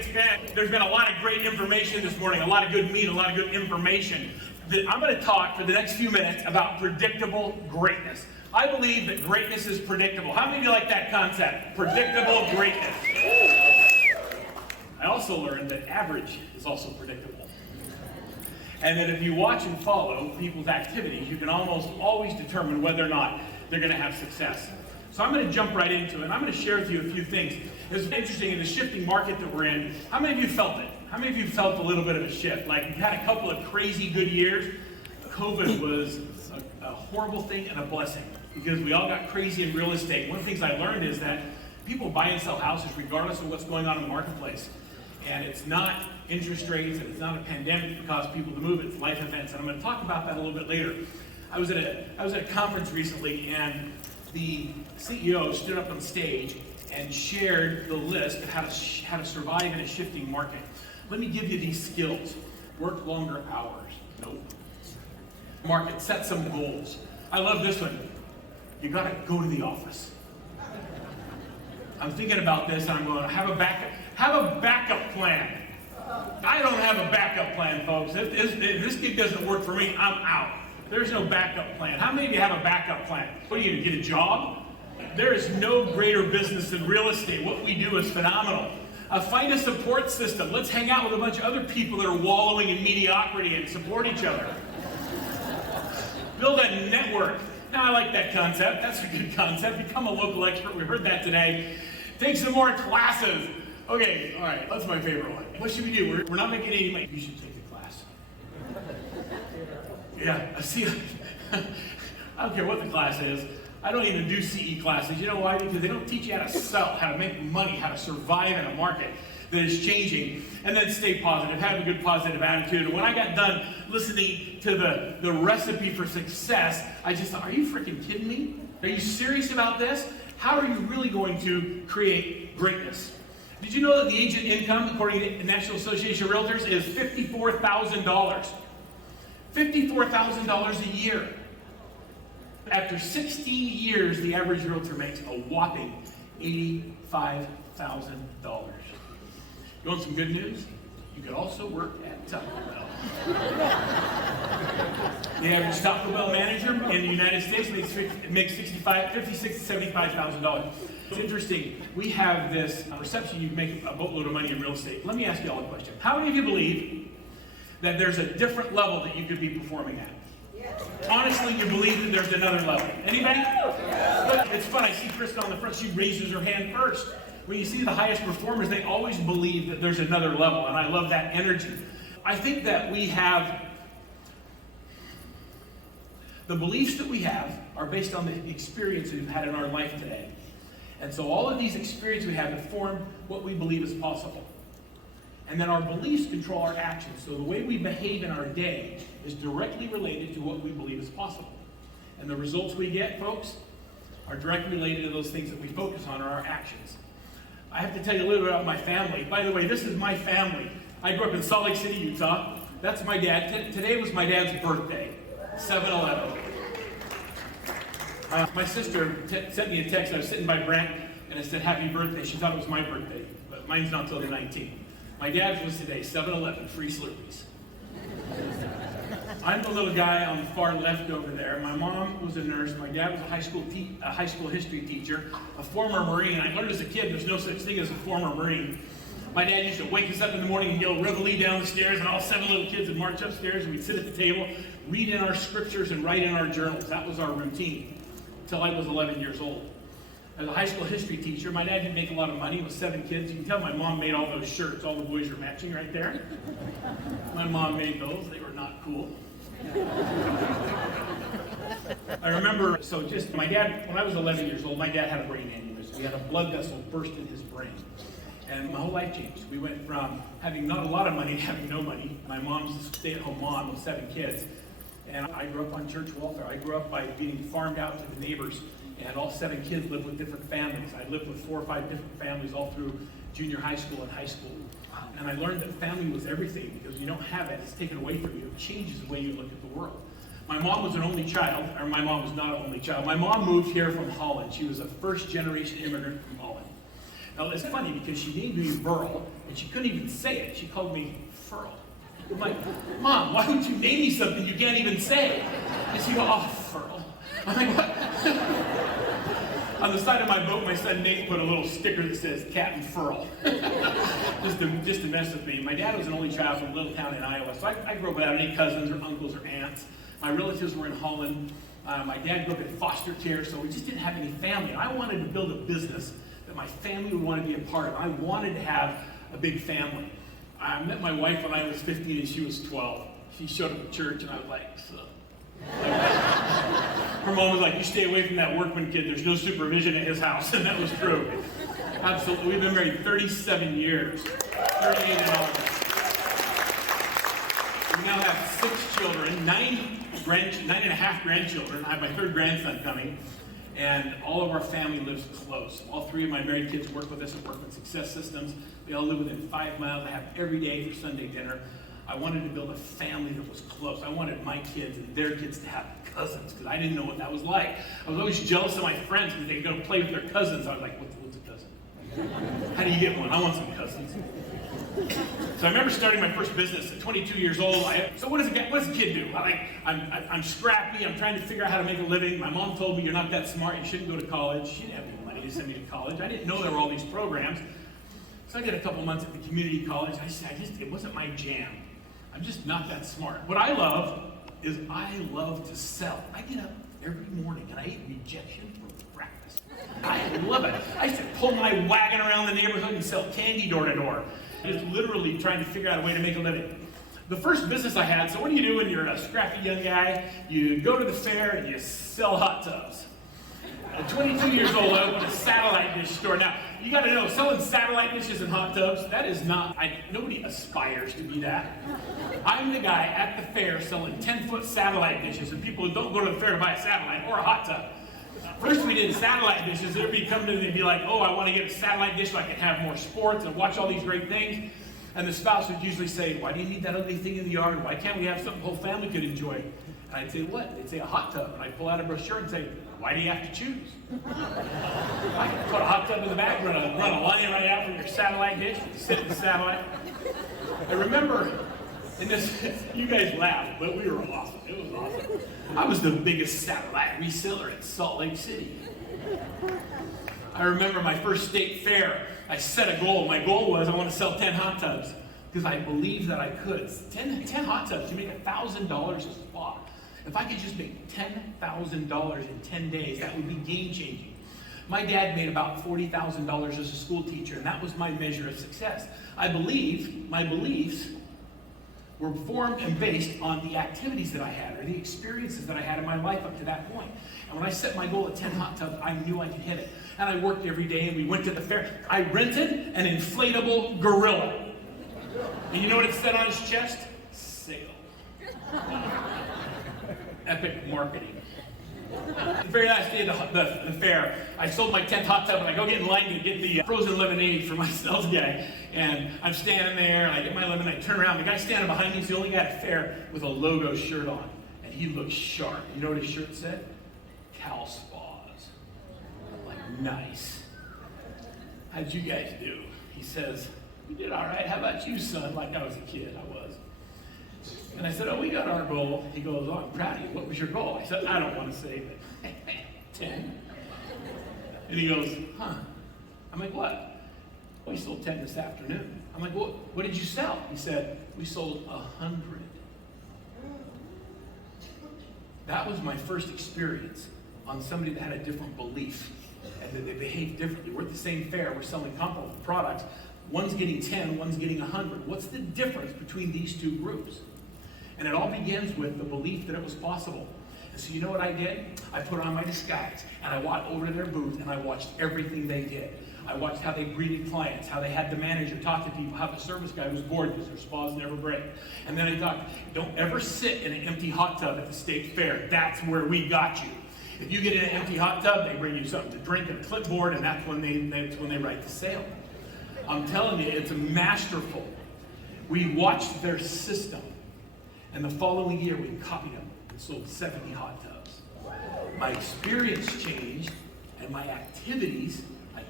There's been a lot of great information this morning, a lot of good meat, a lot of good information. I'm going to talk for the next few minutes about predictable greatness. I believe that greatness is predictable. How many of you like that concept? Predictable greatness. I also learned that average is also predictable. And that if you watch and follow people's activities, you can almost always determine whether or not they're going to have success. So I'm going to jump right into it, and I'm going to share with you a few things. It's interesting in the shifting market that we're in. How many of you felt it? How many of you felt a little bit of a shift? Like you've had a couple of crazy good years. COVID was a horrible thing and a blessing because we all got crazy in real estate. One of the things I learned is that people buy and sell houses regardless of what's going on in the marketplace. And it's not interest rates and it's not a pandemic that caused people to move, it's life events. And I'm going to talk about that a little bit later. I was at a conference recently, and the CEO stood up on stage and shared the list of how to survive in a shifting market. Let me give you these skills. Work longer hours. Nope. Market, set some goals. I love this one. You got to go to the office. I'm thinking about this, and I'm going to have a backup plan. I don't have a backup plan, folks. If this gig doesn't work for me, I'm out. There's no backup plan. How many of you have a backup plan? What are you going to get a job? There is no greater business than real estate. What we do is phenomenal. Find a support system. Let's hang out with a bunch of other people that are wallowing in mediocrity and support each other. Build a network. Now, I like that concept. That's a good concept. Become a local expert. We heard that today. Take some more classes. Okay, all right, that's my favorite one. What should we do? We're not making any money. You should take the class. Yeah, I see. I don't care what the class is. I don't even do CE classes. You know why? Because they don't teach you how to sell, how to make money, how to survive in a market that is changing. And then stay positive, have a good positive attitude. And when I got done listening to the recipe for success, I just thought, are you freaking kidding me? Are you serious about this? How are you really going to create greatness? Did you know that the agent income, according to the National Association of Realtors, is $54,000? $54,000 a year. After 16 years, the average realtor makes a whopping $85,000. You want some good news? You could also work at Taco Bell. The average Taco Bell manager in the United States makes $56,000 to $75,000. It's interesting. We have this perception you can make a boatload of money in real estate. Let me ask you all a question. How many of you believe that there's a different level that you could be performing at? Yes. Honestly, you believe that there's another level. Anybody? Yes. It's fun. I see Krista on the front. She raises her hand first. When you see the highest performers, they always believe that there's another level, and I love that energy. I think that we have, the beliefs that we have are based on the experience we've had in our life today. And so all of these experiences we have inform what we believe is possible. And then our beliefs control our actions. So the way we behave in our day is directly related to what we believe is possible. And the results we get, folks, are directly related to those things that we focus on, or our actions. I have to tell you a little bit about my family. By the way, this is my family. I grew up in Salt Lake City, Utah. That's my dad. Today was my dad's birthday, 7/11. My sister sent me a text. I was sitting by Brent, and it said, happy birthday. She thought it was my birthday, but mine's not until the 19th. My dad's was today, 7/11, free Slurpees. I'm the little guy on the far left over there. My mom was a nurse. My dad was a high school history teacher, a former Marine. I learned as a kid there's no such thing as a former Marine. My dad used to wake us up in the morning and yell reveille down the stairs, and all 7 little kids would march upstairs, and we'd sit at the table, read in our scriptures, and write in our journals. That was our routine until I was 11 years old. As a high school history teacher, my dad didn't make a lot of money with 7 kids. You can tell my mom made all those shirts. All the boys are matching right there. My mom made those. They were not cool. I remember, my dad, when I was 11 years old, my dad had a brain aneurysm. He had a blood vessel burst in his brain. And my whole life changed. We went from having not a lot of money to having no money. My mom's a stay-at-home mom with 7 kids. And I grew up on church welfare. I grew up by being farmed out to the neighbors. And all 7 kids lived with different families. I lived with 4 or 5 different families all through junior high school and high school. And I learned that family was everything, because you don't have it, it's taken away from you. It changes the way you look at the world. My mom was an only child, or my mom was not an only child. My mom moved here from Holland. She was a first-generation immigrant from Holland. Now, it's funny because she named me Verl, and she couldn't even say it. She called me Verl. I'm like, Mom, why would you name me something you can't even say? And she goes, oh, Verl. I'm like, what? On the side of my boat, my son Nate put a little sticker that says Captain Verl. just to mess with me. My dad was an only child from a little town in Iowa, so I grew up without any cousins or uncles or aunts. My relatives were in Holland. My dad grew up in foster care, so we just didn't have any family. I wanted to build a business that my family would want to be a part of. I wanted to have a big family. I met my wife when I was 15 and she was 12. She showed up at church and I was like, so. Her mom was like, you stay away from that Workman kid. There's no supervision at his house. And that was true. Absolutely. We've been married 37 years. 38 in August. We now have 6 children, 9.5 grandchildren. I have my third grandson coming. And all of our family lives close. All 3 of my married kids work with us at Workman Success Systems. They all live within 5 miles. I have every day for Sunday dinner. I wanted to build a family that was close. I wanted my kids and their kids to have cousins because I didn't know what that was like. I was always jealous of my friends because they could go play with their cousins. I was like, what's a cousin? How do you get one? I want some cousins. So I remember starting my first business at 22 years old. So what does a kid do? I'm scrappy. I'm trying to figure out how to make a living. My mom told me you're not that smart. You shouldn't go to college. She didn't have any money to send me to college. I didn't know there were all these programs. So I did a couple months at the community college. It wasn't my jam. I'm just not that smart. What I love is I love to sell. I get up every morning and I eat rejection for breakfast. I love it. I used to pull my wagon around the neighborhood and sell candy door to door. Just literally trying to figure out a way to make a living. The first business I had, so what do you do when you're a scrappy young guy? You go to the fair and you sell hot tubs. At 22 years old, I opened a satellite dish store. Now, you got to know, selling satellite dishes and hot tubs, that is not, nobody aspires to be that. I'm the guy at the fair selling 10-foot satellite dishes, and people don't go to the fair to buy a satellite or a hot tub. First we did satellite dishes. Everybody come to me and be like, oh, I want to get a satellite dish so I can have more sports and watch all these great things. And the spouse would usually say, why do you need that ugly thing in the yard? Why can't we have something the whole family could enjoy? And I'd say, what? They'd say a hot tub. And I'd pull out a brochure and say, why do you have to choose? I can put a hot tub in the back, run a line right out from your satellite dish, sit in the satellite. I remember, and this, you guys laughed, but we were awesome. It was awesome. I was the biggest satellite reseller in Salt Lake City. I remember my first state fair. I set a goal. My goal was I want to sell 10 hot tubs because I believed that I could. 10 hot tubs, you make $1,000 a spot. If I could just make $10,000 in 10 days, that would be game-changing. My dad made about $40,000 as a school teacher, and that was my measure of success. I believe my beliefs were formed and based on the activities that I had or the experiences that I had in my life up to that point. And when I set my goal at 10 hot tubs, I knew I could hit it. And I worked every day, and we went to the fair. I rented an inflatable gorilla. And you know what it said on his chest? Sale. Epic marketing. The very last day of the fair, I sold my 10th hot tub, and I go get in line to get the frozen lemonade for my sales guy. And I'm standing there, and I get my lemonade, I turn around, the guy standing behind me is the only guy at the fair with a logo shirt on. And he looked sharp. You know what his shirt said? Cal Spas. I'm like, nice. How'd you guys do? He says, we did all right. How about you, son? Like I was a kid. I was. And I said, oh, we got our goal. He goes, oh, I'm proud of you. What was your goal? I said, I don't want to say, but 10. And he goes, huh. I'm like, what? We sold 10 this afternoon. I'm like, what did you sell? He said, we sold 100. That was my first experience on somebody that had a different belief and that they behaved differently. We're at the same fair. We're selling comparable products. One's getting 10, one's getting 100. What's the difference between these two groups? And it all begins with the belief that it was possible. And so you know what I did? I put on my disguise, and I walked over to their booth, and I watched everything they did. I watched how they greeted clients, how they had the manager talk to people, how the service guy was bored because their spas never break. And then I thought, don't ever sit in an empty hot tub at the state fair. That's where we got you. If you get in an empty hot tub, they bring you something to drink and a clipboard, and that's when they write the sale. I'm telling you, it's masterful. We watched their system. And the following year, we copied them and sold 70 hot tubs. My experience changed, and my activities, I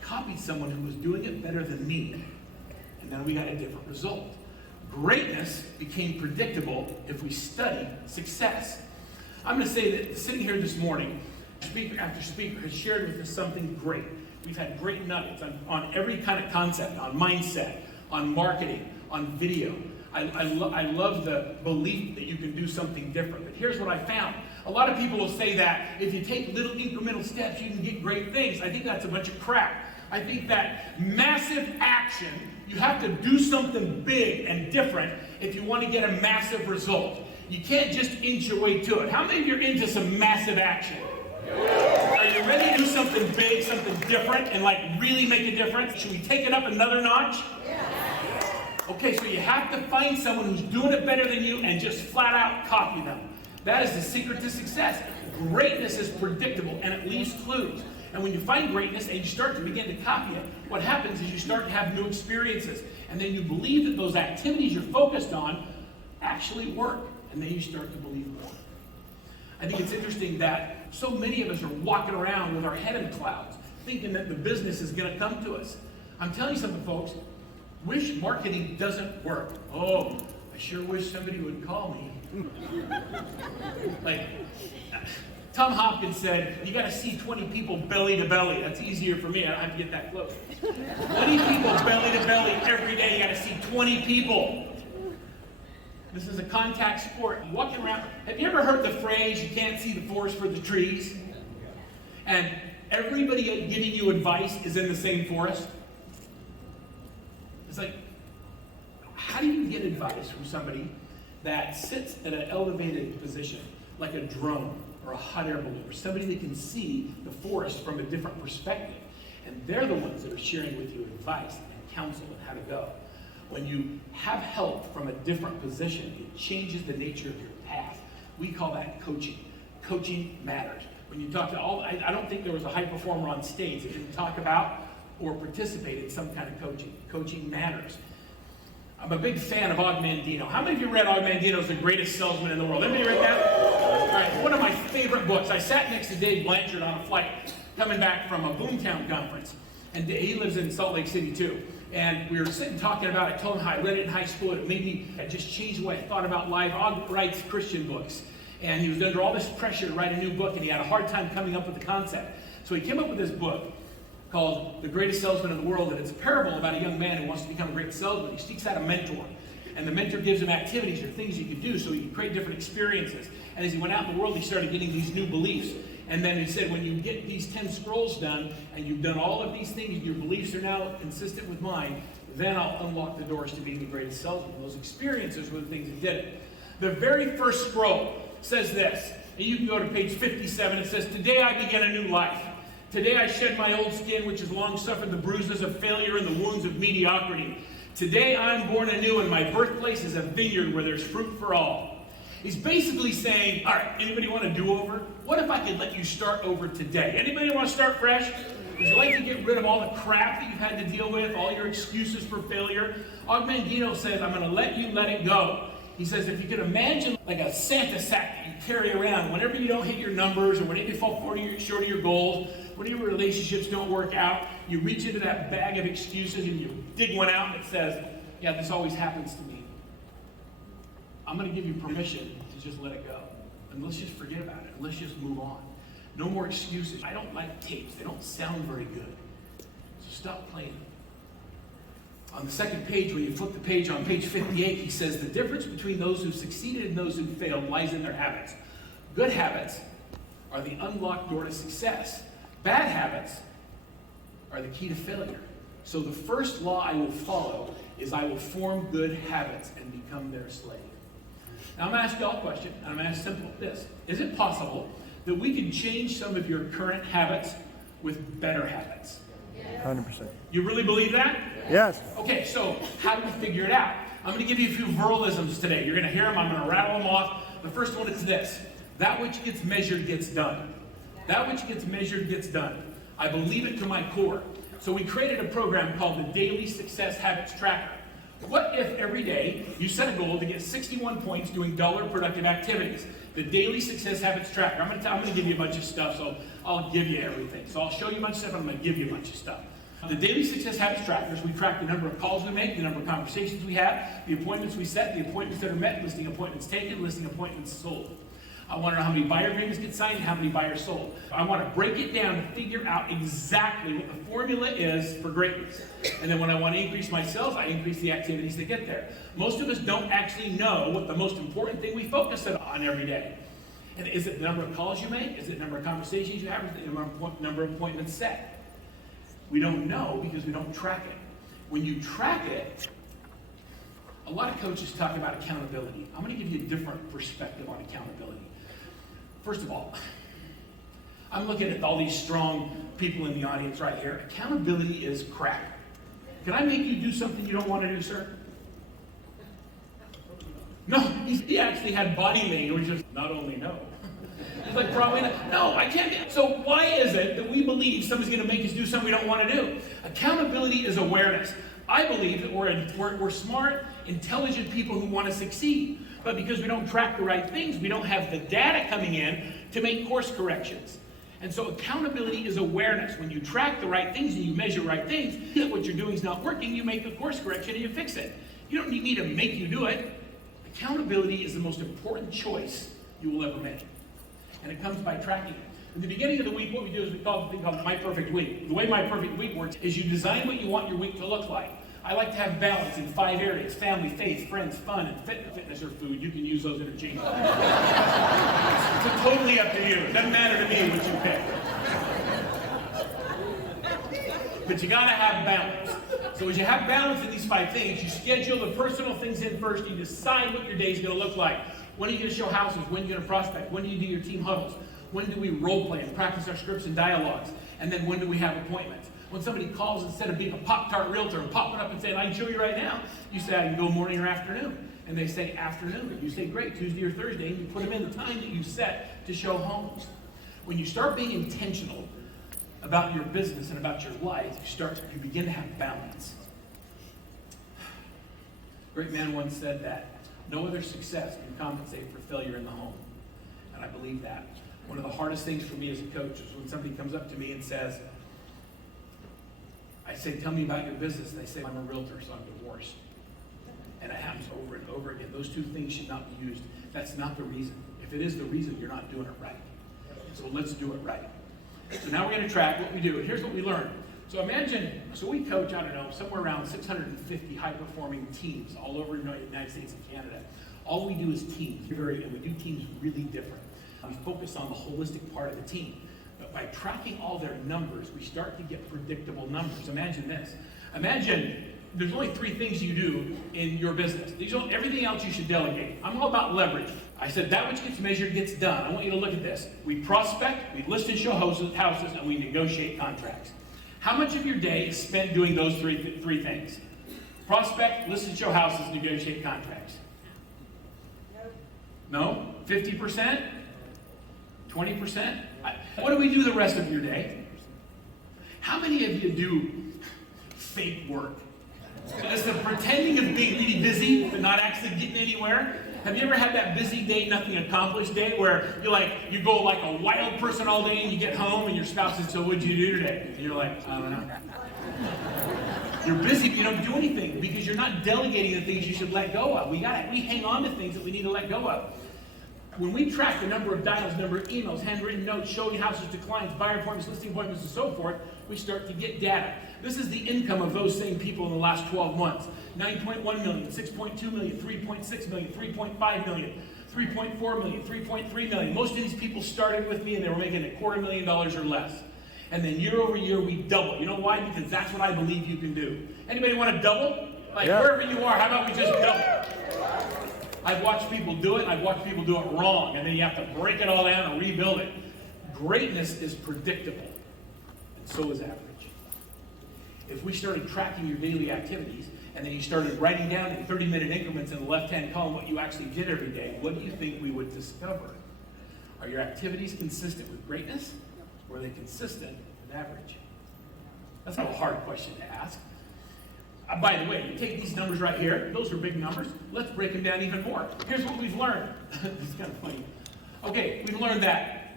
copied someone who was doing it better than me, and then we got a different result. Greatness became predictable if we studied success. I'm going to say that sitting here this morning, speaker after speaker has shared with us something great. We've had great nuggets on every kind of concept, on mindset, on marketing, on video. I love the belief that you can do something different. But here's what I found. A lot of people will say that if you take little incremental steps, you can get great things. I think that's a bunch of crap. I think that massive action, you have to do something big and different if you want to get a massive result. You can't just inch your way to it. How many of you are into some massive action? Are you ready to do something big, something different, and like really make a difference? Should we take it up another notch? Okay, so you have to find someone who's doing it better than you and just flat out copy them. That is the secret to success. Greatness is predictable and it leaves clues. And when you find greatness and you start to begin to copy it, what happens is you start to have new experiences. And then you believe that those activities you're focused on actually work. And then you start to believe more. I think it's interesting that so many of us are walking around with our head in the clouds, thinking that the business is going to come to us. I'm telling you something, folks. Wish marketing doesn't work. Oh, I sure wish somebody would call me. Like, Tom Hopkins said, you got to see 20 people belly to belly. That's easier for me. I don't have to get that close. 20 people belly to belly every day. You got to see 20 people. This is a contact sport. Walking around. Have you ever heard the phrase, you can't see the forest for the trees? And everybody giving you advice is in the same forest? It's like, how do you get advice from somebody that sits at an elevated position, like a drone or a hot air balloon, or somebody that can see the forest from a different perspective? And they're the ones that are sharing with you advice and counsel on how to go. When you have help from a different position, it changes the nature of your path. We call that coaching. Coaching matters. When you talk to I don't think there was a high performer on stage that didn't talk about or participate in some kind of coaching. Coaching matters. I'm a big fan of Og Mandino. How many of you read Og Mandino's The Greatest Salesman in the World? Anybody read that? All right, one of my favorite books. I sat next to Dave Blanchard on a flight coming back from a Boomtown conference. And he lives in Salt Lake City too. And we were sitting talking about it. I told him how I read it in high school. It made me just change the way I thought about life. Og writes Christian books. And he was under all this pressure to write a new book, and he had a hard time coming up with the concept. So he came up with this book called The Greatest Salesman in the World, and it's a parable about a young man who wants to become a great salesman. He seeks out a mentor, and the mentor gives him activities or things he can do so he can create different experiences. And as he went out in the world, he started getting these new beliefs. And then he said, when you get these 10 scrolls done, and you've done all of these things, and your beliefs are now consistent with mine, then I'll unlock the doors to being the greatest salesman. Those experiences were the things that did it. The very first scroll says this, and you can go to page 57, it says, today I begin a new life. Today I shed my old skin, which has long suffered the bruises of failure and the wounds of mediocrity. Today I'm born anew, and my birthplace is a vineyard where there's fruit for all. He's basically saying, all right, anybody want a do-over? What if I could let you start over today? Anybody want to start fresh? Would you like to get rid of all the crap that you've had to deal with, all your excuses for failure? Og Mandino says, I'm going to let it go. He says, if you could imagine like a Santa sack that you carry around, whenever you don't hit your numbers, or whenever you fall short of your goals, whenever your relationships don't work out, you reach into that bag of excuses and you dig one out and it says, yeah, this always happens to me. I'm going to give you permission to just let it go. And let's just forget about it. Let's just move on. No more excuses. I don't like tapes. They don't sound very good. So stop playing them. On the second page, when you flip the page on page 58, he says, the difference between those who succeeded and those who failed lies in their habits. Good habits are the unlocked door to success. Bad habits are the key to failure. So the first law I will follow is I will form good habits and become their slave. Now I'm going to ask you all a question, and I'm going to ask simple this. Is it possible that we can change some of your current habits with better habits? 100%. You really believe that? Yes. Okay, so how do we figure it out? I'm going to give you a few Verlisms today. You're going to hear them. I'm going to rattle them off. The first one is this. That which gets measured gets done. That which gets measured gets done. I believe it to my core. So we created a program called the Daily Success Habits Tracker. What if every day you set a goal to get 61 points doing dollar productive activities? The Daily Success Habits Tracker. I'm going to give you a bunch of stuff, so I'll give you everything. So I'll show you a bunch of stuff, and I'm going to give you a bunch of stuff. The daily success habits trackers, we track the number of calls we make, the number of conversations we have, the appointments we set, the appointments that are met, listing appointments taken, listing appointments sold. I want to know how many buyer agreements get signed and how many buyers sold. I want to break it down and figure out exactly what the formula is for greatness. And then when I want to increase my sales, I increase the activities that get there. Most of us don't actually know what the most important thing we focus on every day. And is it the number of calls you make? Is it the number of conversations you have? Is it the number of appointments set? We don't know because we don't track it. When you track it, a lot of coaches talk about accountability. I'm going to give you a different perspective on accountability. First of all, I'm looking at all these strong people in the audience right here. Accountability is crap. Can I make you do something you don't want to do, sir? No, he actually had body language of not only no. He's like, probably not. No, I can't. So why is it that we believe somebody's going to make us do something we don't want to do? Accountability is awareness. I believe that we're smart, intelligent people who want to succeed. But because we don't track the right things, we don't have the data coming in to make course corrections. And so accountability is awareness. When you track the right things and you measure right things, if what you're doing is not working, you make a course correction and you fix it. You don't need me to make you do it. Accountability is the most important choice you will ever make. And it comes by tracking it. In the beginning of the week, what we do is we call the thing called My Perfect Week. The way My Perfect Week works is you design what you want your week to look like. I like to have balance in 5 areas: family, faith, friends, fun, and fitness or food. You can use those interchangeably. It's totally up to you. It doesn't matter to me what you pick. But you gotta have balance. So as you have balance in these 5 things, you schedule the personal things in first. You decide what your day is gonna look like. When are you gonna show houses? When are you gonna prospect? When do you do your team huddles? When do we role play and practice our scripts and dialogues? And then when do we have appointments? When somebody calls, instead of being a Pop-Tart realtor and popping up and saying, I can show you right now, you say, I can go morning or afternoon. And they say afternoon. You say, great, Tuesday or Thursday, and you put them in the time that you set to show homes. When you start being intentional about your business and about your life, you begin to have balance. A great man once said that no other success can compensate for failure in the home. And I believe that. One of the hardest things for me as a coach is when somebody comes up to me and says, I say, tell me about your business. And they say, I'm a realtor, so I'm divorced. And it happens over and over again. Those 2 things should not be used. That's not the reason. If it is the reason, you're not doing it right. So let's do it right. So now we're going to track what we do. And here's what we learn. So imagine, we coach, I don't know, somewhere around 650 high-performing teams all over the United States and Canada. All we do is teams. And we do teams really different. We focus on the holistic part of the team. But by tracking all their numbers, we start to get predictable numbers. Imagine this. Imagine there's only 3 things you do in your business. Everything else you should delegate. I'm all about leverage. I said that which gets measured gets done. I want you to look at this. We prospect, we list and show houses, and we negotiate contracts. How much of your day is spent doing those three things? Prospect, list and show houses, negotiate contracts. No? 50%? 20%? What do we do the rest of your day? How many of you do fake work? It's the pretending of being really busy but not actually getting anywhere. Have you ever had that busy day, nothing accomplished day where you go like a wild person all day and you get home and your spouse says, so what'd you do today? And you're like, I don't know. You're busy, but you don't do anything because you're not delegating the things you should let go of. We hang on to things that we need to let go of. When we track the number of dials, number of emails, handwritten notes, showing houses to clients, buyer appointments, listing appointments, and so forth, we start to get data. This is the income of those same people in the last 12 months. 9.1 million, 6.2 million, 3.6 million, 3.5 million, 3.4 million, 3.3 million. Most of these people started with me and they were making $250,000 or less. And then year over year, we double. You know why? Because that's what I believe you can do. Anybody want to double? Wherever you are, how about we just double? I've watched people do it, and I've watched people do it wrong, and then you have to break it all down and rebuild it. Greatness is predictable, and so is average. If we started tracking your daily activities, and then you started writing down in 30-minute increments in the left-hand column what you actually did every day, what do you think we would discover? Are your activities consistent with greatness, or are they consistent with average? That's not a hard question to ask. By the way, you take these numbers right here. Those are big numbers. Let's break them down even more. Here's what we've learned. This is kind of funny. Okay, we've learned that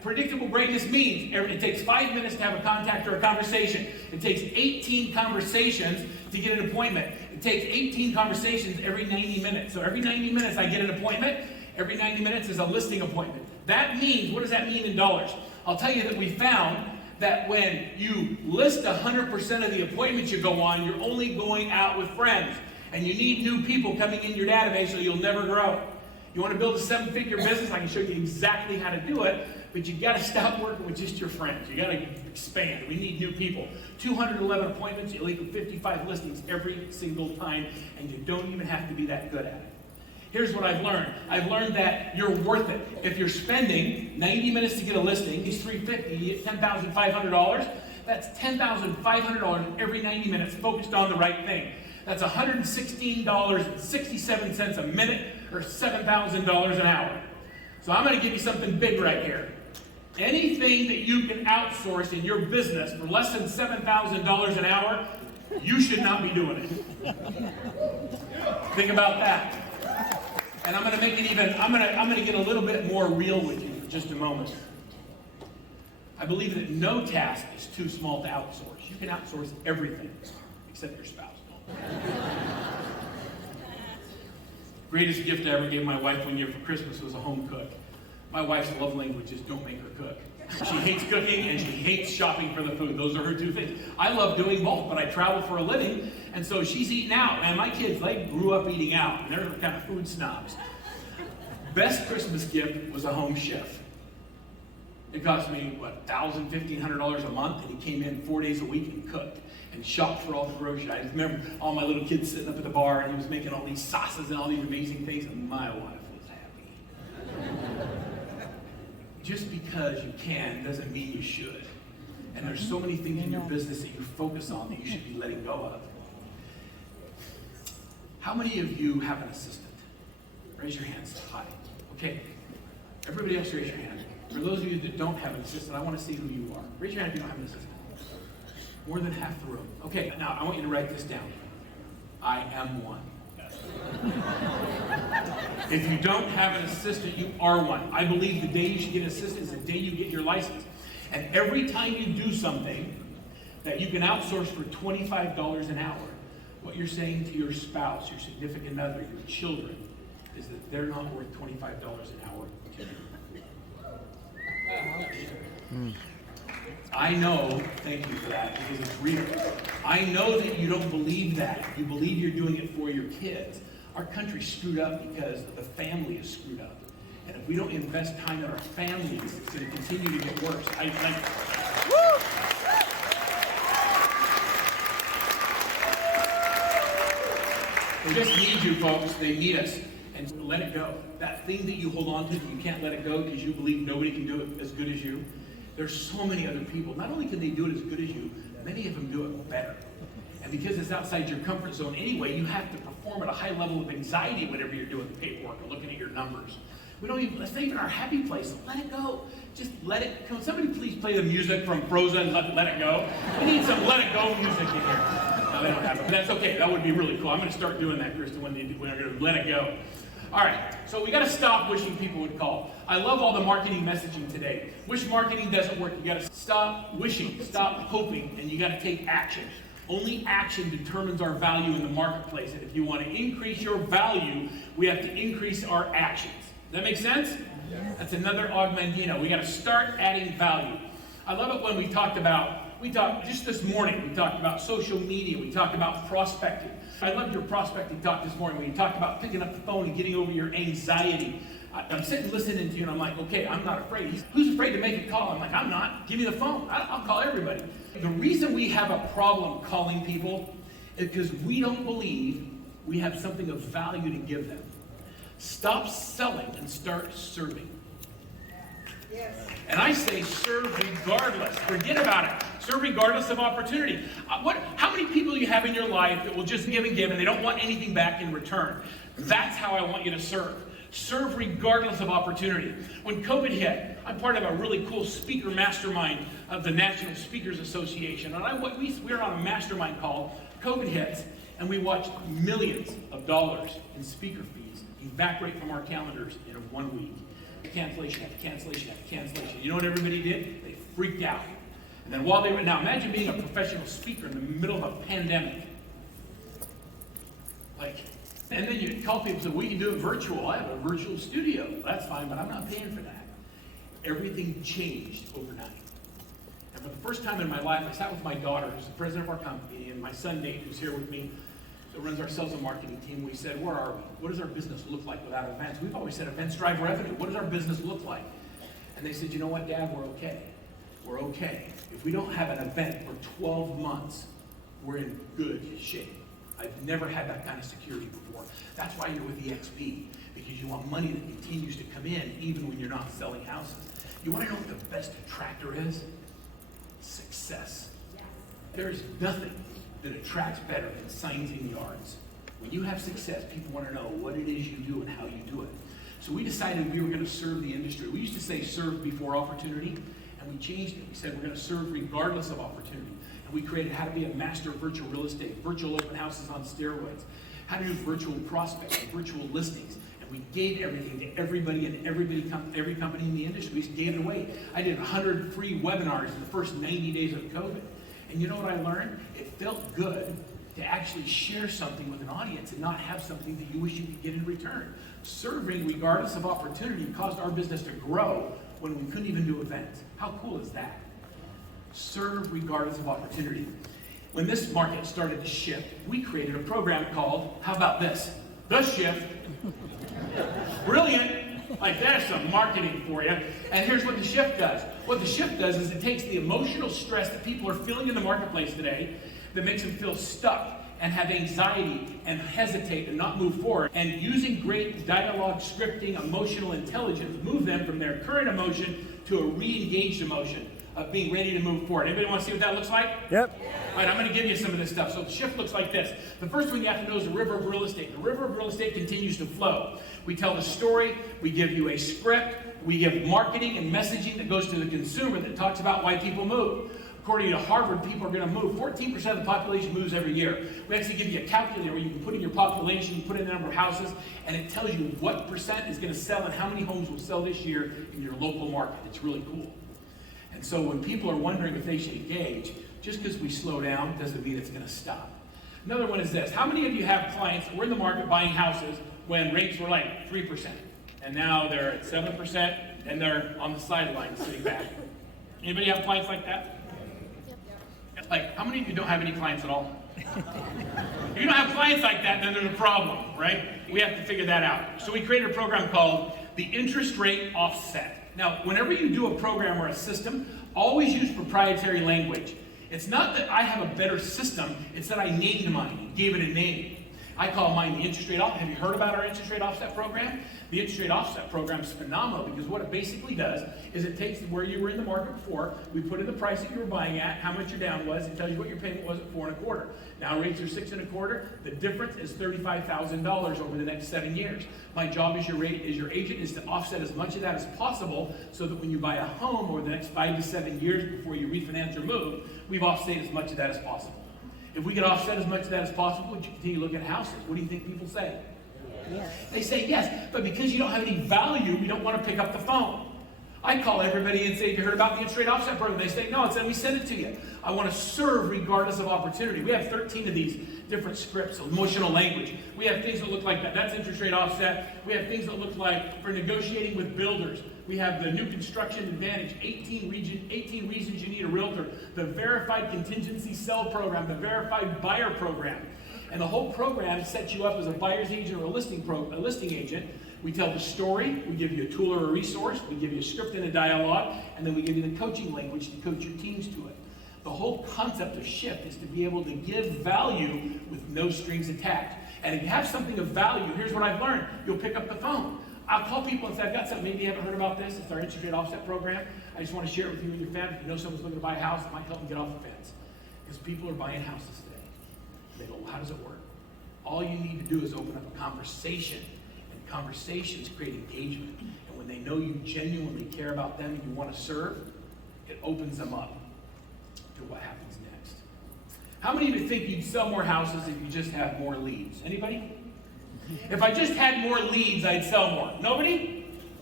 Predictable greatness means it takes 5 minutes to have a contact or a conversation. It takes 18 conversations to get an appointment. It takes 18 conversations every 90 minutes. So every 90 minutes I get an appointment. Every 90 minutes is a listing appointment. That means, what does that mean in dollars? I'll tell you that we found that when you list 100% of the appointments you go on, you're only going out with friends. And you need new people coming in your database so you'll never grow. You want to build a 7-figure business, I can show you exactly how to do it, but you got to stop working with just your friends. You got to expand. We need new people. 211 appointments, you'll equal 55 listings every single time, and you don't even have to be that good at it. Here's what I've learned. I've learned that you're worth it. If you're spending 90 minutes to get a listing, these $350, you get $10,500. That's $10,500 every 90 minutes focused on the right thing. That's $116.67 a minute, or $7,000 an hour. So I'm going to give you something big right here. Anything that you can outsource in your business for less than $7,000 an hour, you should not be doing it. Think about that. And I'm going to make it even, I'm going to get a little bit more real with you for just a moment. I believe that no task is too small to outsource. You can outsource everything except your spouse. Greatest gift I ever gave my wife one year for Christmas was a home cook. My wife's love language is don't make her cook. She hates cooking and she hates shopping for the food. Those are her two things. I love doing both, but I travel for a living, and so she's eating out. And my kids, they grew up eating out, and they're kind of food snobs. Best Christmas gift was a home chef. It cost me, what, $1,000, $1,500 a month, and he came in 4 days a week and cooked and shopped for all the groceries. I remember all my little kids sitting up at the bar, and he was making all these sauces and all these amazing things, and my wife was happy. Just because you can doesn't mean you should. And there's so many things in your business that you focus on that you should be letting go of. How many of you have an assistant? Raise your hands high. Okay. Everybody else raise your hand. For those of you that don't have an assistant, I want to see who you are. Raise your hand if you don't have an assistant. More than half the room. Okay, now I want you to write this down. I am one. If you don't have an assistant, you are one. I believe the day you should get an assistant is the day you get your license. And every time you do something that you can outsource for $25 an hour, what you're saying to your spouse, your significant other, your children, is that they're not worth $25 an hour to you. I know, thank you for that, because it's real. I know that you don't believe that. You believe you're doing it for your kids. Our country's screwed up because the family is screwed up. And if we don't invest time in our families, it's going to continue to get worse. They just need you, folks. They need us. And let it go. That thing that you hold on to that you can't let it go because you believe nobody can do it as good as you. There's so many other people. Not only can they do it as good as you, many of them do it better. And because it's outside your comfort zone anyway, you have to perform at a high level of anxiety whenever you're doing the paperwork or looking at your numbers. Let's not even our happy place. Let it go. Just let it. Can somebody please play the music from Frozen, Let It Go? We need some Let It Go music in here. No, they don't have it, but that's okay. That would be really cool. I'm going to start doing that, Krista, when they're going to let it go. All right, so we got to stop wishing people would call. I love all the marketing messaging today. Wish marketing doesn't work. You got to stop wishing, stop hoping, and you got to take action. Only action determines our value in the marketplace. And if you want to increase your value, we have to increase our actions. Does that make sense? Yeah. That's another augmentino. We got to start adding value. I love it when we talked just this morning, we talked about social media. We talked about prospecting. I loved your prospecting talk this morning when you talked about picking up the phone and getting over your anxiety. I'm sitting listening to you and I'm like, okay, I'm not afraid. Who's afraid to make a call? I'm like, I'm not. Give me the phone. I'll call everybody. The reason we have a problem calling people is because we don't believe we have something of value to give them. Stop selling and start serving. Yes. And I say serve regardless. Forget about it. Serve regardless of opportunity. How many people do you have in your life that will just give and give and they don't want anything back in return? That's how I want you to serve. Serve regardless of opportunity. When COVID hit, I'm part of a really cool speaker mastermind of the National Speakers Association. And we were on a mastermind call. COVID hits, and we watched millions of dollars in speaker fees evaporate from our calendars in 1 week. cancellation after cancellation after cancellation. You know what everybody did? They freaked out. And then while they were, now imagine being a professional speaker in the middle of a pandemic. And then you call people and say, we can do it virtual. I have a virtual studio. That's fine, but I'm not paying for that. Everything changed overnight. And for the first time in my life, I sat with my daughter, who's the president of our company, and my son Nate, who's here with me, that runs our sales and marketing team. We said, where are we? What does our business look like without events? We've always said events drive revenue. What does our business look like? And they said, you know what, Dad, we're okay. We're okay. If we don't have an event for 12 months, we're in good shape. I've never had that kind of security before. That's why you're with the expi, because you want money that continues to come in even when you're not selling houses. You want to know what the best attractor is? Success. There is nothing that attracts better than signs in yards. When you have success, people want to know what it is you do and how you do it. So we decided we were going to serve the industry. We used to say serve before opportunity, and we changed it. We said we're going to serve regardless of opportunity. And we created how to be a master of virtual real estate, virtual open houses on steroids, how to do virtual prospecting, virtual listings. And we gave everything to everybody and every company in the industry. We just gave it away. I did 100 free webinars in the first 90 days of COVID. And you know what I learned? It felt good to actually share something with an audience and not have something that you wish you could get in return. Serving regardless of opportunity caused our business to grow when we couldn't even do events. How cool is that? Serve regardless of opportunity. When this market started to shift, we created a program called, how about this? The Shift. Brilliant. Like, there's some marketing for you. And here's what the Shift does. What the Shift does is it takes the emotional stress that people are feeling in the marketplace today that makes them feel stuck and have anxiety and hesitate and not move forward, and using great dialogue, scripting, emotional intelligence, move them from their current emotion to a re-engaged emotion of being ready to move forward. Anybody want to see what that looks like? Yep. All right, I'm going to give you some of this stuff. So the shift looks like this. The first one you have to know is the river of real estate. The river of real estate continues to flow. We tell the story, we give you a script, we give marketing and messaging that goes to the consumer that talks about why people move. According to Harvard, people are going to move. 14% of the population moves every year. We actually give you a calculator where you can put in your population, you put in the number of houses, and it tells you what percent is going to sell and how many homes will sell this year in your local market. It's really cool. And so when people are wondering if they should engage, just because we slow down doesn't mean it's going to stop. Another one is this. How many of you have clients that were in the market buying houses when rates were like 3%? And now they're at 7% and they're on the sidelines sitting back. Anybody have clients like that? Like, how many of you don't have any clients at all? If you don't have clients like that, then there's a problem, right? We have to figure that out. So we created a program called the interest rate offset. Now, whenever you do a program or a system, always use proprietary language. It's not that I have a better system, it's that I named mine, gave it a name. I call mine the interest rate offset. Have you heard about our interest rate offset program? The interest rate offset program is phenomenal because what it basically does is it takes where you were in the market before, we put in the price that you were buying at, how much your down was, it tells you what your payment was at 4.25. Now rates are 6.25. The difference is $35,000 over the next 7 years. My job as your agent is to offset as much of that as possible so that when you buy a home over the next 5 to 7 years before you refinance or move, we've offset as much of that as possible. If we could offset as much of that as possible, would you continue looking at houses? What do you think people say? Yes. They say yes, but because you don't have any value, we don't want to pick up the phone. I call everybody and say, have you heard about the interest rate offset program? They say, no, then we send it to you. I want to serve regardless of opportunity. We have 13 of these different scripts, emotional language. We have things that look like that. That's interest rate offset. We have things that look like for negotiating with builders. We have the new construction advantage, 18 reasons you need a realtor, the verified contingency sell program, the verified buyer program. And the whole program sets you up as a buyer's agent or a listing agent. We tell the story, we give you a tool or a resource, we give you a script and a dialogue, and then we give you the coaching language to coach your teams to it. The whole concept of shift is to be able to give value with no strings attached. And if you have something of value, here's what I've learned. You'll pick up the phone. I'll call people and say, I've got something, maybe you haven't heard about this. It's our interest rate offset program. I just want to share it with you and your family. If you know someone's looking to buy a house, it might help them get off the fence. Because people are buying houses today. They go, well, how does it work? All you need to do is open up a conversation. And conversations create engagement. And when they know you genuinely care about them and you want to serve, it opens them up to what happens next. How many of you think you'd sell more houses if you just had more leads? Anybody? If I just had more leads, I'd sell more. Nobody?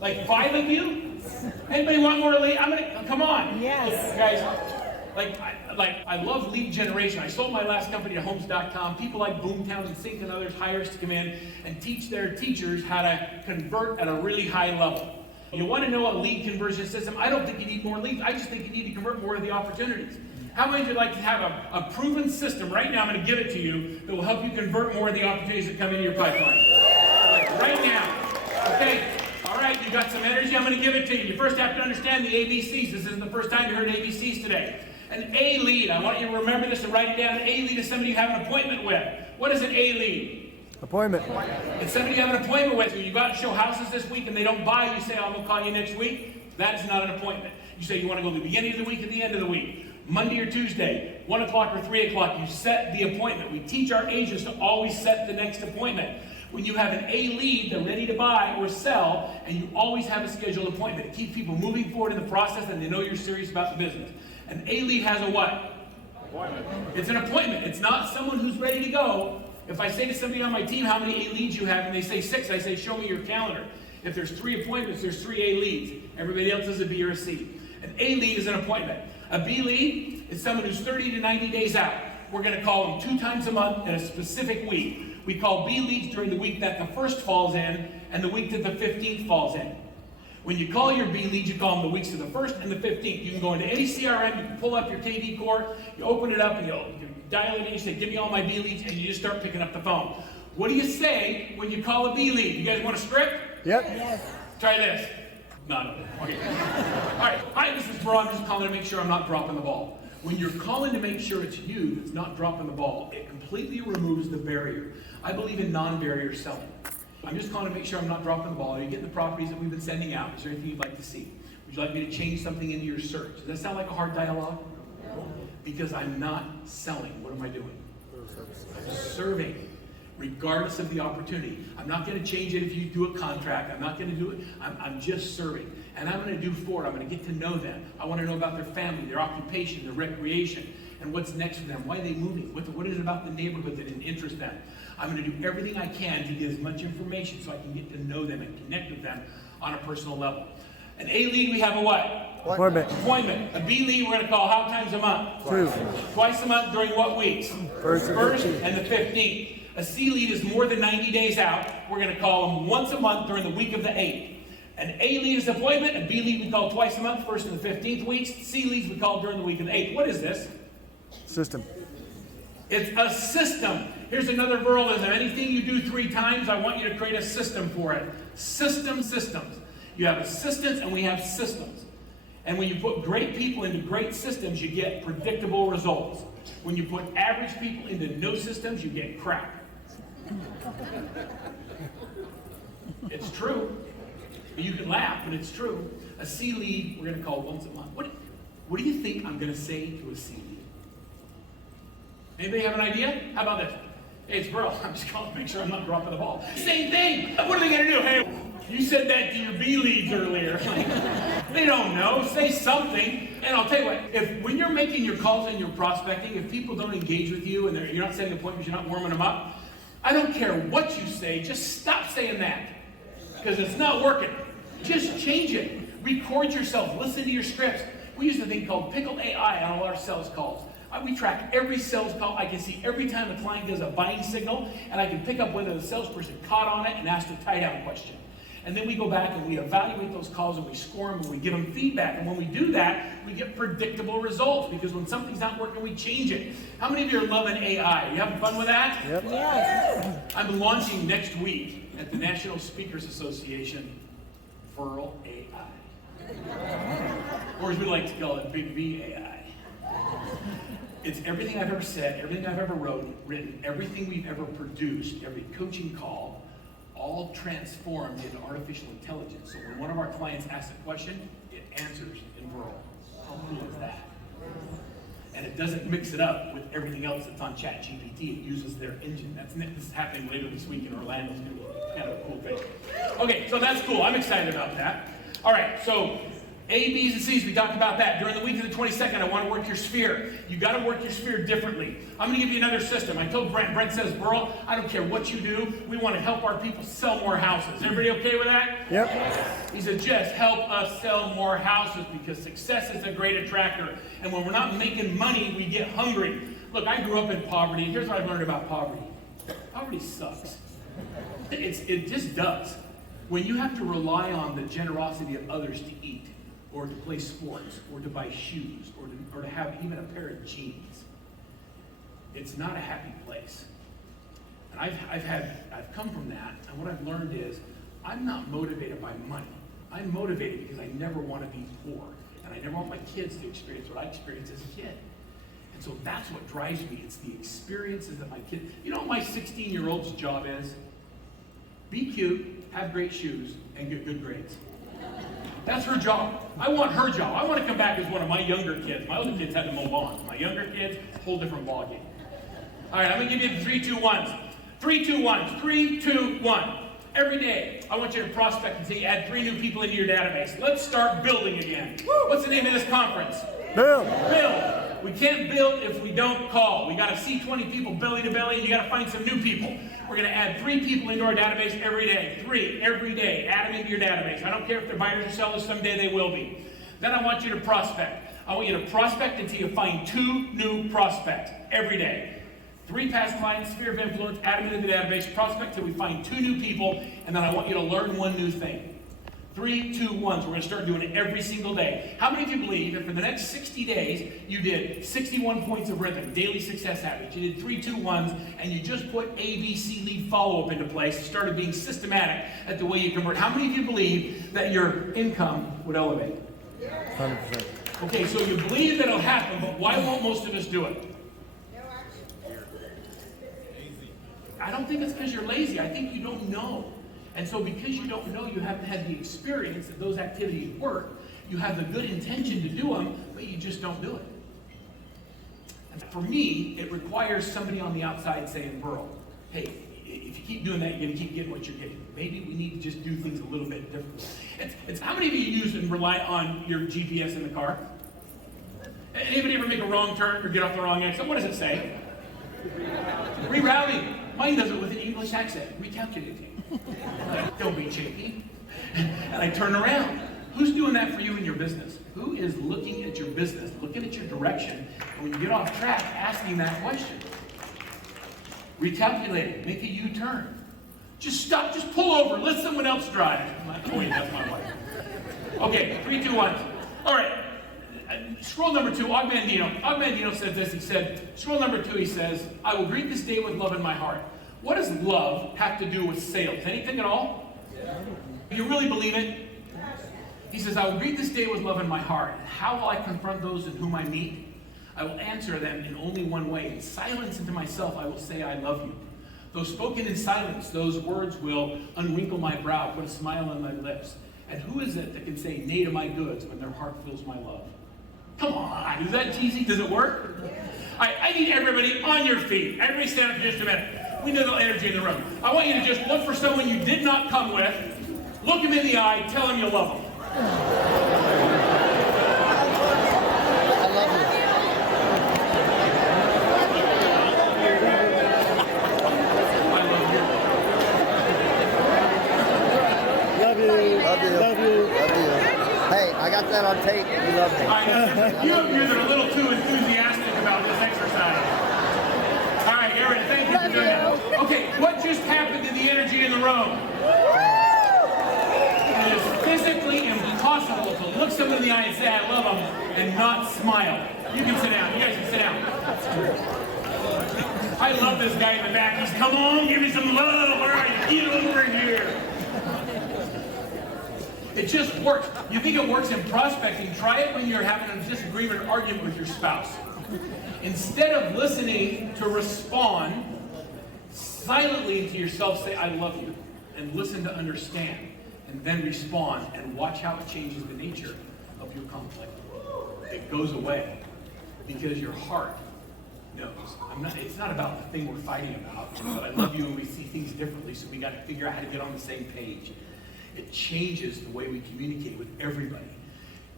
Like 5 of you? Anybody want more lead? Come on. Yes. Guys, I love lead generation. I sold my last company to Homes.com. People like Boomtown and Sync and others hire us to come in and teach their teachers how to convert at a really high level. You want to know a lead conversion system? I don't think you need more leads. I just think you need to convert more of the opportunities. How many of you would like to have a proven system? Right now, I'm going to give it to you that will help you convert more of the opportunities that come into your pipeline. Like right now. Okay. All right, you got some energy. I'm going to give it to you. You first have to understand the ABCs. This isn't the first time you heard ABCs today. An A lead. I want you to remember this and write it down. An A lead is somebody you have an appointment with. What is an A lead? Appointment. It's somebody you have an appointment with. You got to show houses this week and they don't buy. You say, I'm going to call you next week. That is not an appointment. You say you want to go to the beginning of the week and the end of the week. Monday or Tuesday, 1 o'clock or 3 o'clock, you set the appointment. We teach our agents to always set the next appointment. When you have an A lead, they're ready to buy or sell, and you always have a scheduled appointment. It keeps people moving forward in the process and they know you're serious about the business. An A lead has a what? Appointment. It's an appointment. It's not someone who's ready to go. If I say to somebody on my team, how many A leads you have, and they say 6, I say, show me your calendar. If there's 3 appointments, there's 3 A leads. Everybody else is a B or a C. An A lead is an appointment. A B lead is someone who's 30 to 90 days out. We're going to call them 2 times a month in a specific week. We call B leads during the week that the 1st falls in and the week that the 15th falls in. When you call your B leads, you call them the weeks of the 1st and the 15th. You can go into any CRM, you can pull up your KV core, you open it up and you dial it in, you say, give me all my B leads, and you just start picking up the phone. What do you say when you call a B lead? You guys want a script? Yep. Yes. Try this. No. Okay. All right. Hi, this is Verl. I'm just calling to make sure I'm not dropping the ball. When you're calling to make sure it's you that's not dropping the ball, it completely removes the barrier. I believe in non-barrier selling. I'm just calling to make sure I'm not dropping the ball. Are you getting the properties that we've been sending out? Is there anything you'd like to see? Would you like me to change something into your search? Does that sound like a hard dialogue? No. Because I'm not selling. What am I doing? I'm serving. Regardless of the opportunity. I'm not going to change it if you do a contract. I'm not going to do it. I'm just serving. And I'm going to do 4. I'm going to get to know them. I want to know about their family, their occupation, their recreation, and what's next for them. Why are they moving? What is it about the neighborhood that interests them? I'm going to do everything I can to get as much information so I can get to know them and connect with them on a personal level. An A lead, we have a what? Appointment. A B lead, we're going to call how times a month? 2. Twice a month during what weeks? First and the 15th. A C lead is more than 90 days out. We're going to call them once a month during the week of the 8th. An A lead is appointment. A B lead we call twice a month, 1st and the 15th weeks. C leads we call during the week of the 8th. What is this? System. It's a system. Here's another Verlism. Anything you do 3 times, I want you to create a system for it. Systems. You have assistants and we have systems. And when you put great people into great systems, you get predictable results. When you put average people into no systems, you get crap. It's true. You can laugh, but it's true. A C lead, we're going to call once a month. What do you think I'm going to say to a C lead? Anybody have an idea? How about this? Hey, it's Verl. I'm just calling to make sure I'm not dropping the ball. Same thing. What are they going to do? Hey, you said that to your B leads earlier. They don't know. Say something. And I'll tell you what, when you're making your calls and you're prospecting, if people don't engage with you and you're not setting appointments, you're not warming them up, I don't care what you say, just stop saying that. Because it's not working. Just change it. Record yourself. Listen to your scripts. We use a thing called Pickle AI on all our sales calls. We track every sales call. I can see every time a client does a buying signal, and I can pick up whether the salesperson caught on it and asked a tie-down question. And then we go back and we evaluate those calls and we score them and we give them feedback. And when we do that, we get predictable results because when something's not working, we change it. How many of you are loving AI? Are you having fun with that? Yep. Yes. I'm launching next week at the National Speakers Association, Verl AI. Or as we like to call it, Big V AI. It's everything I've ever said, everything I've ever written, everything we've ever produced, every coaching call, all transformed into artificial intelligence. So when one of our clients asks a question, it answers in Verl. How cool is that? And it doesn't mix it up with everything else that's on ChatGPT. It uses their engine. This is happening later this week in Orlando. It's going to be kind of a cool thing. Okay, so that's cool. I'm excited about that. All right, so A, B's, and C's, we talked about that. During the week of the 22nd, I want to work your sphere. You got to work your sphere differently. I'm going to give you another system. I told Brent says, Verl, I don't care what you do. We want to help our people sell more houses. Everybody okay with that? Yep. He said, just help us sell more houses because success is a great attractor. And when we're not making money, we get hungry. Look, I grew up in poverty. Here's what I've learned about poverty. Poverty sucks. It just does. When you have to rely on the generosity of others to eat, or to play sports, or to buy shoes, or to have even a pair of jeans, it's not a happy place. And I've come from that, and what I've learned is, I'm not motivated by money. I'm motivated because I never want to be poor, and I never want my kids to experience what I experienced as a kid. And so that's what drives me. It's the experiences that my kids. You know what my 16-year-old's job is? Be cute, have great shoes, and get good grades. That's her job. I want her job. I want to come back as one of my younger kids. My older kids had to mow lawns. My younger kids, whole different ballgame. All right, I'm going to give you 3, 2, 1s. 3, 2, 1s. 3, 2, 1. Every day, I want you to prospect until you add 3 new people into your database. Let's start building again. What's the name of this conference? Build. Build. We can't build if we don't call. We got to see 20 people belly to belly, and you got to find some new people. We're going to add 3 people into our database every day. 3 every day. Add them into your database. I don't care if they're buyers or sellers. Someday they will be. Then I want you to prospect. I want you to prospect until you find 2 new prospects every day. 3 past clients, sphere of influence, add them into the database, prospect till we find 2 new people, and then I want you to learn 1 new thing. 3, 2, 1s. We're going to start doing it every single day. How many of you believe that for the next 60 days, you did 61 points of rhythm, daily success habits, you did 3, 2, 1s, and you just put ABC lead follow-up into place, started being systematic at the way you convert? How many of you believe that your income would elevate? 100%. Okay, so you believe that it'll happen, but why won't most of us do it? I don't think it's because you're lazy. I think you don't know. And so because you don't know, you haven't had the experience that those activities work, you have the good intention to do them, but you just don't do it. And for me, it requires somebody on the outside saying, Verl, hey, if you keep doing that, you're going to keep getting what you're getting. Maybe we need to just do things a little bit differently. It's how many of you use and rely on your GPS in the car? Anybody ever make a wrong turn or get off the wrong exit? What does it say? Rerouting. Mine does it with an English accent. Recalculating. Don't be cheeky. And I turn around. Who's doing that for you in your business? Who is looking at your business, looking at your direction, and when you get off track, asking that question? Recalculating. Make a U-turn. Just stop. Just pull over. Let someone else drive. Oh, wait, that's my wife. Okay, 3, 2, 1. All right. Scroll number 2, Ogmandino says this. He said, scroll number 2, he says, I will greet this day with love in my heart. What does love have to do with sales? Anything at all? Yeah. Do you really believe it? He says, I will greet this day with love in my heart. How will I confront those in whom I meet? I will answer them in only one way. In silence and to myself, I will say, I love you. Though spoken in silence, those words will unwrinkle my brow, put a smile on my lips. And who is it that can say nay to my goods when their heart fills my love? Come on, is that cheesy? Does it work? I need everybody on your feet. Everybody stand up for just a minute. We need a little energy in the room. I want you to just look for someone you did not come with, look them in the eye, tell them you love them. I love you. Love you. Love you. Love you. Love you. Hey, I got that on tape. You love me. You up here that are a little too enthusiastic about this exercise. All right, Aaron, thank you for doing that. Okay, what just happened to the energy in the room? It is physically impossible to look someone in the eye and say, I love them, and not smile. You can sit down. You guys can sit down. I love this guy in the back. He's, come on, give me some love. All right, get over here. It just works. You think it works in prospecting? Try it when you're having a disagreement or argument with your spouse. Instead of listening to respond, silently to yourself say, I love you, and listen to understand, and then respond, and watch how it changes the nature of your conflict. It goes away because your heart knows. It's not about the thing we're fighting about, but I love you and we see things differently, so we got to figure out how to get on the same page. It changes the way we communicate with everybody.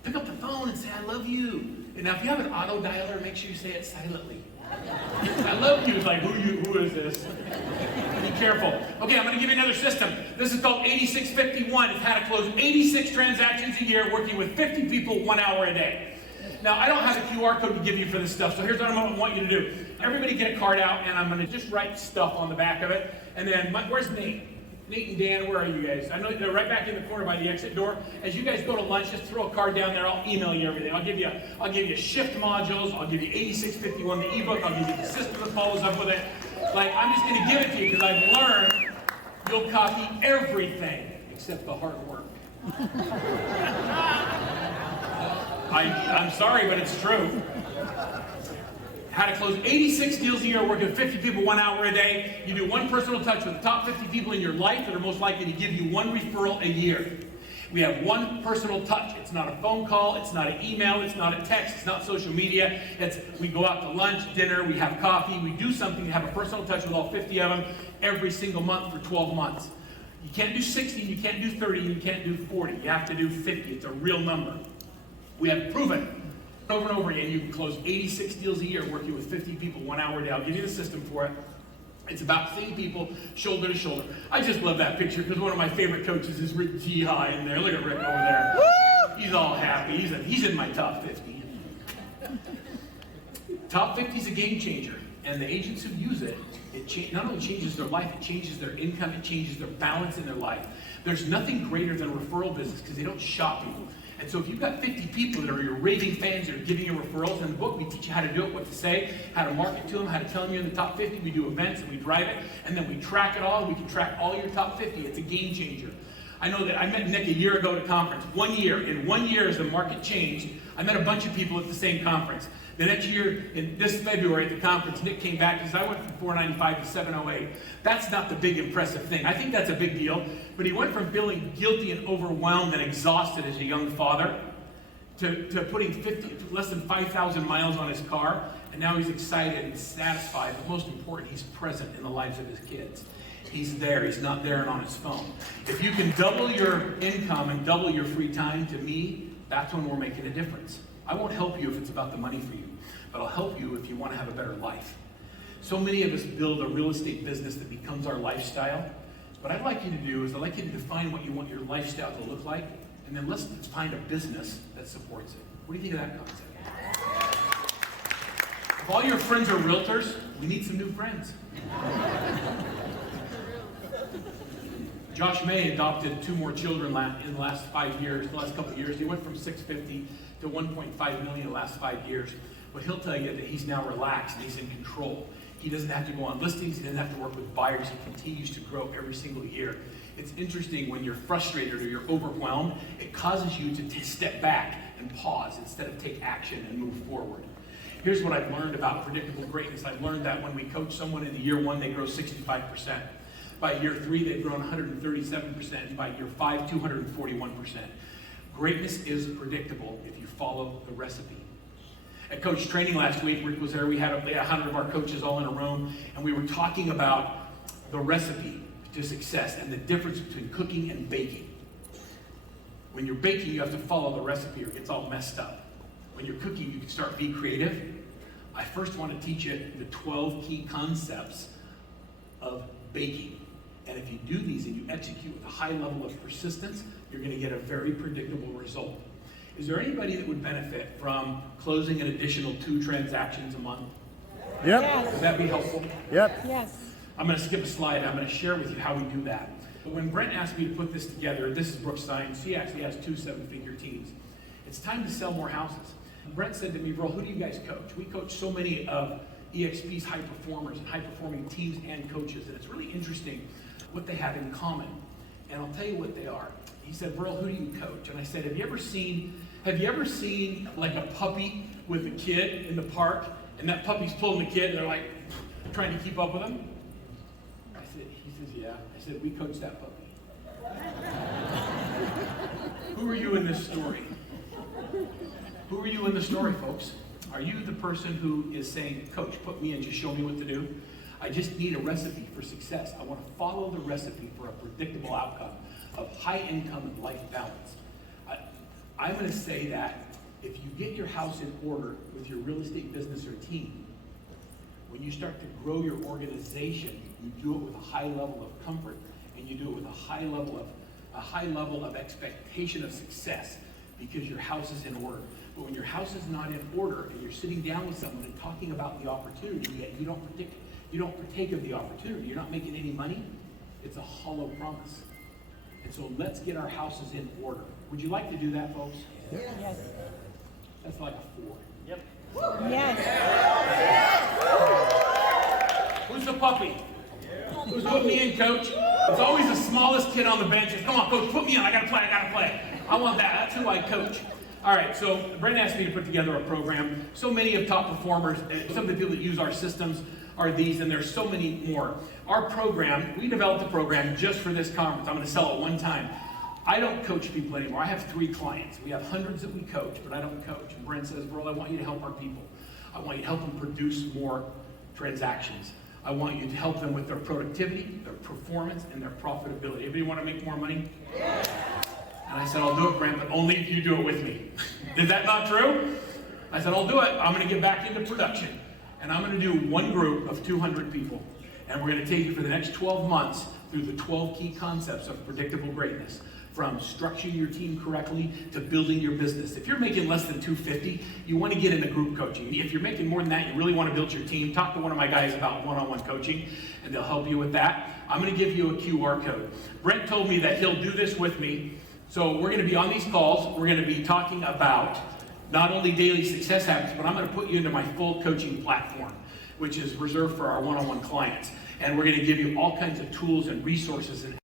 Pick up the phone and say, I love you. And now if you have an auto dialer, make sure you say it silently. I love you. It's like, who is this? Be careful. Okay, I'm going to give you another system. This is called 8651. It's how to close 86 transactions a year working with 50 people 1 hour a day. Now, I don't have a QR code to give you for this stuff, so here's what I want you to do. Everybody get a card out, and I'm going to just write stuff on the back of it. And then, where's Nate? Nate and Dan, where are you guys? I know they're right back in the corner by the exit door. As you guys go to lunch, just throw a card down there. I'll email you everything. I'll give you shift modules. I'll give you 8651, the ebook. I'll give you the system that follows up with it. Like, I'm just going to give it to you because I've learned you'll copy everything except the hard work. I'm sorry, but it's true. How to close 86 deals a year, working with 50 people 1 hour a day. You do one personal touch with the top 50 people in your life that are most likely to give you one referral a year. We have one personal touch. It's not a phone call, it's not an email, it's not a text, it's not social media. We go out to lunch, dinner, we have coffee, we do something to have a personal touch with all 50 of them every single month for 12 months. You can't do 60, you can't do 30, you can't do 40. You have to do 50. It's a real number. We have proven over and over again, you can close 86 deals a year working with 50 people 1 hour a day. I'll give you the system for it. It's about seeing people shoulder to shoulder. I just love that picture because one of my favorite coaches is Rick G. High in there. Look at Rick over there. He's all happy. He's in my top 50. Top 50 is a game changer. And the agents who use it, not only changes their life, it changes their income, it changes their balance in their life. There's nothing greater than a referral business because they don't shop people. And so if you've got 50 people that are your raving fans that are giving you referrals, in the book we teach you how to do it, what to say, how to market to them, how to tell them you're in the top 50. We do events and we drive it, and then we track it all. We can track all your top 50. It's a game changer. I know that I met Nick a year ago at a conference. 1 year. In 1 year, as the market changed, I met a bunch of people at the same conference. The next year, in this February at the conference, Nick came back and said, I went from 495 to 708. That's not the big impressive thing. I think that's a big deal. But he went from feeling guilty and overwhelmed and exhausted as a young father to putting less than 5,000 miles on his car. And now he's excited and satisfied. But most important, he's present in the lives of his kids. He's there. He's not there and on his phone. If you can double your income and double your free time, to me, that's when we're making a difference. I won't help you if it's about the money for you, but I'll help you if you want to have a better life. So many of us build a real estate business that becomes our lifestyle. What I'd like you to do is I'd like you to define what you want your lifestyle to look like, and then let's find a business that supports it. What do you think of that concept? If all your friends are realtors, we need some new friends. Josh May adopted 2 more children in the last 5 years, the last couple of years. He went from 650 to 1.5 million in the last 5 years. But he'll tell you that he's now relaxed and he's in control. He doesn't have to go on listings. He doesn't have to work with buyers. He continues to grow every single year. It's interesting when you're frustrated or you're overwhelmed, it causes you to step back and pause instead of take action and move forward. Here's what I've learned about predictable greatness. I've learned that when we coach someone in the year 1, they grow 65%. By year 3, they've grown 137%. And by year 5, 241%. Greatness is predictable if you follow the recipe. At coach training last week, Rick was there. We had 100 of our coaches all in a room, and we were talking about the recipe to success and the difference between cooking and baking. When you're baking, you have to follow the recipe or it gets all messed up. When you're cooking, you can start be creative. I first want to teach you the 12 key concepts of baking. And if you do these and you execute with a high level of persistence, you're going to get a very predictable result. Is there anybody that would benefit from closing an additional 2 transactions a month? Yep. Yes. Would that be helpful? Yep. Yes. I'm going to skip a slide. I'm going to share with you how we do that. But when Brent asked me to put this together, this is Brooke's Science. She actually has 2 7-figure teams. It's time to sell more houses. Brent said to me, Verl, who do you guys coach? We coach so many of EXP's high performers and high performing teams and coaches, and it's really interesting what they have in common. And I'll tell you what they are. He said, Verl, who do you coach? And I said, have you ever seen like a puppy with a kid in the park, and that puppy's pulling the kid, and they're like trying to keep up with him? He says, yeah. I said, we coach that puppy. Who are you in this story? Who are you in the story, folks? Are you the person who is saying, Coach, put me in, just show me what to do? I just need a recipe for success. I want to follow the recipe for a predictable outcome of high income and life balance. I'm going to say that if you get your house in order with your real estate business or team, when you start to grow your organization, you do it with a high level of comfort, and you do it with a high level of expectation of success, because your house is in order. But when your house is not in order, and you're sitting down with someone and talking about the opportunity, yet you don't partake of the opportunity, you're not making any money, it's a hollow promise. And so let's get our houses in order. Would you like to do that, folks? Yes. That's like a 4. Yep. Yes. Who's the puppy? Who's putting me in, coach? It's always the smallest kid on the benches. Come on, coach, put me in. I gotta play. I want that. That's who I coach. All right, so Brent asked me to put together a program. So many of top performers, some of the people that use our systems are these, and there's so many more. Our program, we developed a program just for this conference. I'm gonna sell it one time. I don't coach people anymore. I have 3 clients. We have hundreds that we coach, but I don't coach. And Brent says, Verl, I want you to help our people. I want you to help them produce more transactions. I want you to help them with their productivity, their performance, and their profitability. Everybody want to make more money? Yeah. And I said, I'll do it, Brent, but only if you do it with me. Is that not true? I said, I'll do it. I'm going to get back into production. And I'm going to do one group of 200 people. And we're going to take you for the next 12 months through the 12 key concepts of predictable greatness. From structuring your team correctly to building your business. If you're making less than $250, you want to get into group coaching. If you're making more than that, you really want to build your team, talk to one of my guys about one-on-one coaching, and they'll help you with that. I'm going to give you a QR code. Brent told me that he'll do this with me. So we're going to be on these calls. We're going to be talking about not only daily success habits, but I'm going to put you into my full coaching platform, which is reserved for our one-on-one clients. And we're going to give you all kinds of tools and resources and